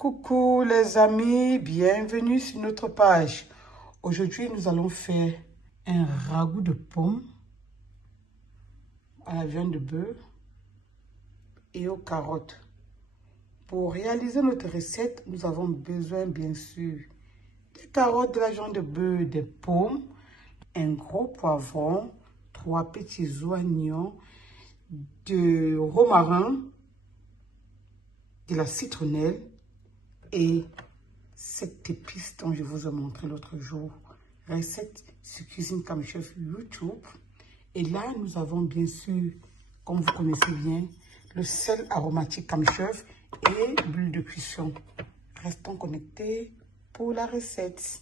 Coucou les amis, bienvenue sur notre page. Aujourd'hui, nous allons faire un ragoût de pommes à la viande de bœuf et aux carottes. Pour réaliser notre recette, nous avons besoin bien sûr des carottes, de la viande de bœuf, des pommes, un gros poivron, 3 petits oignons, de romarin, de la citronnelle et cette épice dont je vous ai montré l'autre jour. Recette sur Cuisine comme Chef YouTube. Et là, nous avons bien sûr, comme vous connaissez bien, le sel aromatique comme chef et l'huile de cuisson. Restons connectés pour la recette.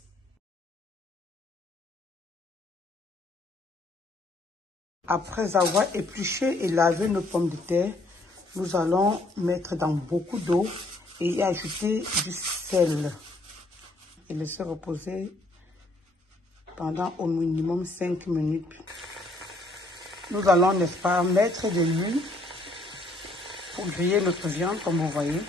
Après avoir épluché et lavé nos pommes de terre, nous allons mettre dans beaucoup d'eau et y ajouter du sel. Et laisser reposer pendant au minimum 5 minutes. Nous allons, n'est-ce pas, mettre de l'huile pour griller notre viande, comme vous voyez.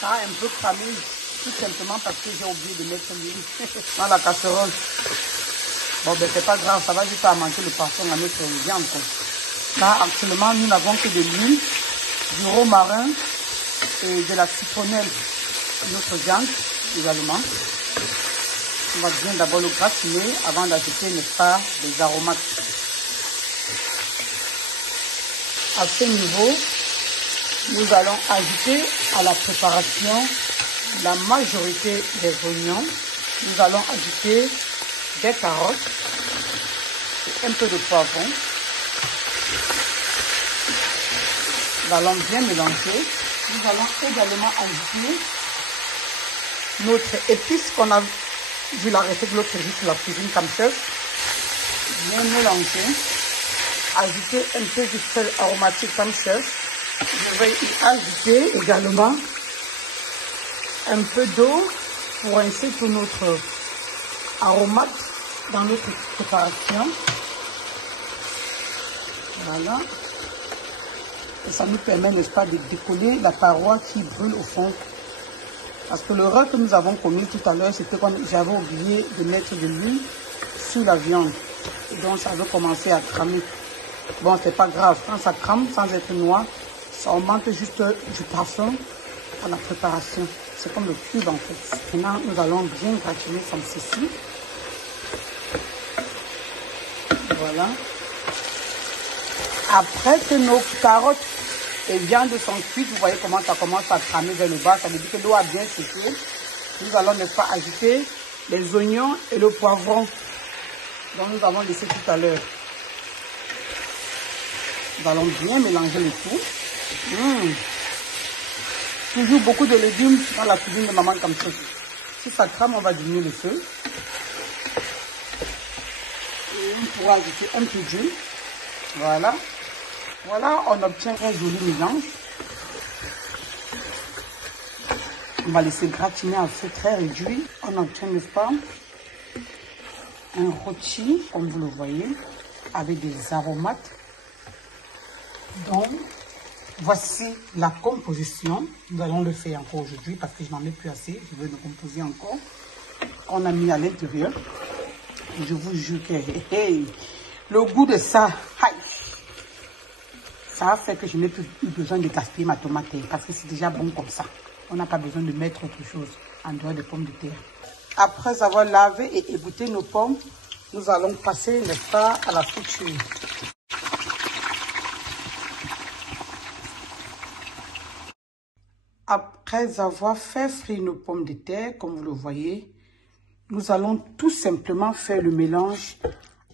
Ça a un peu cramé, tout simplement parce que j'ai oublié de mettre l'huile dans la casserole. Bon, ben c'est pas grave, ça va juste à manquer le parfum à notre viande. Là, actuellement, nous n'avons que de l'huile, du romarin et de la citronnelle. Notre viande également. On va bien d'abord le gratiner avant d'ajouter, n'est-ce pas, des aromates. À ce niveau, nous allons ajouter à la préparation la majorité des oignons. Nous allons ajouter des carottes, un peu de poivron. Nous allons bien mélanger. Nous allons également ajouter notre épice qu'on a vu la recette de l'autre jour sur la Cuisine comme Chef. Bien mélanger. Ajouter un peu de sel aromatique comme chef. Je vais y ajouter également un peu d'eau pour rincer tout notre aromate dans notre préparation. Voilà. Et ça nous permet, n'est-ce pas, de décoller la paroi qui brûle au fond. Parce que l'erreur que nous avons commis tout à l'heure, c'était quand j'avais oublié de mettre de l'huile sur la viande. Et donc, ça avait commencé à cramer. Bon, c'est pas grave. Quand ça crame, sans être noir, ça augmente juste du parfum à la préparation. C'est comme le cube, en fait. Maintenant, nous allons bien gratiner comme ceci. Voilà. Après que nos carottes et viande sont cuites, vous voyez comment ça commence à cramer vers le bas. Ça veut dire que l'eau a bien séché. Nous allons, n'est-ce pas, ajouter les oignons et le poivron dont nous avons laissé tout à l'heure. Nous allons bien mélanger le tout. Toujours beaucoup de légumes dans la cuisine de maman comme ça. Si ça crame, on va diminuer le feu. Et on pourra ajouter un peu d'huile. Voilà. Voilà, on obtient un joli mélange. On va laisser gratiner à feu très réduit. On obtient, n'est-ce pas, un rôti, comme vous le voyez, avec des aromates. Donc, voici la composition. Nous allons le faire encore aujourd'hui parce que je n'en ai plus assez. Je veux le composer encore. On a mis à l'intérieur. Je vous jure que le goût de ça, ça a fait que je n'ai plus eu besoin de gaspiller ma tomate parce que c'est déjà bon comme ça. On n'a pas besoin de mettre autre chose en dehors des pommes de terre. Après avoir lavé et égoutter nos pommes, nous allons passer, n'est-ce pas, à la friture. Après avoir fait frire nos pommes de terre, comme vous le voyez, nous allons tout simplement faire le mélange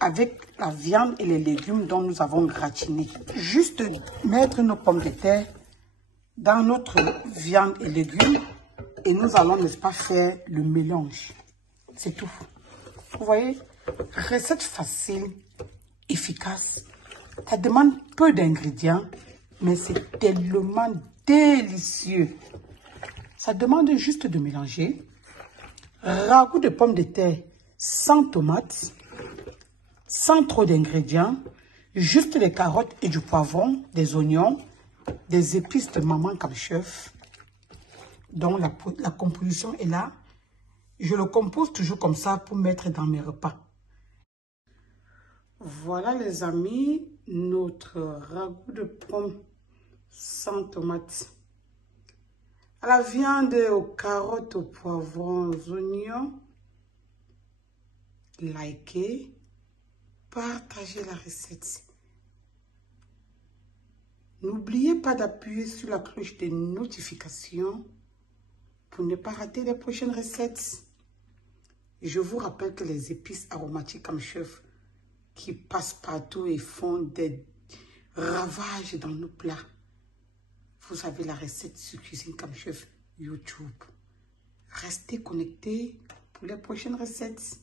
avec la viande et les légumes dont nous avons gratiné. Juste mettre nos pommes de terre dans notre viande et légumes et nous allons, n'est-ce pas, faire le mélange. C'est tout. Vous voyez, recette facile, efficace. Ça demande peu d'ingrédients, mais c'est tellement délicieux. Ça demande juste de mélanger. Ragoût de pommes de terre sans tomates, sans trop d'ingrédients, Juste des carottes et du poivron, des oignons, des épices de maman comme chef. Donc la composition est là. Je le compose toujours comme ça pour mettre dans mes repas. Voilà les amis, notre ragoût de pommes sans tomates. À la viande, aux carottes, aux poivrons, aux oignons. Likez, partagez la recette. N'oubliez pas d'appuyer sur la cloche de notification pour ne pas rater les prochaines recettes. Je vous rappelle que les épices aromatiques comme chef qui passent partout et font des ravages dans nos plats. Vous avez la recette sur Cuisine comme Chef YouTube. Restez connectés pour les prochaines recettes.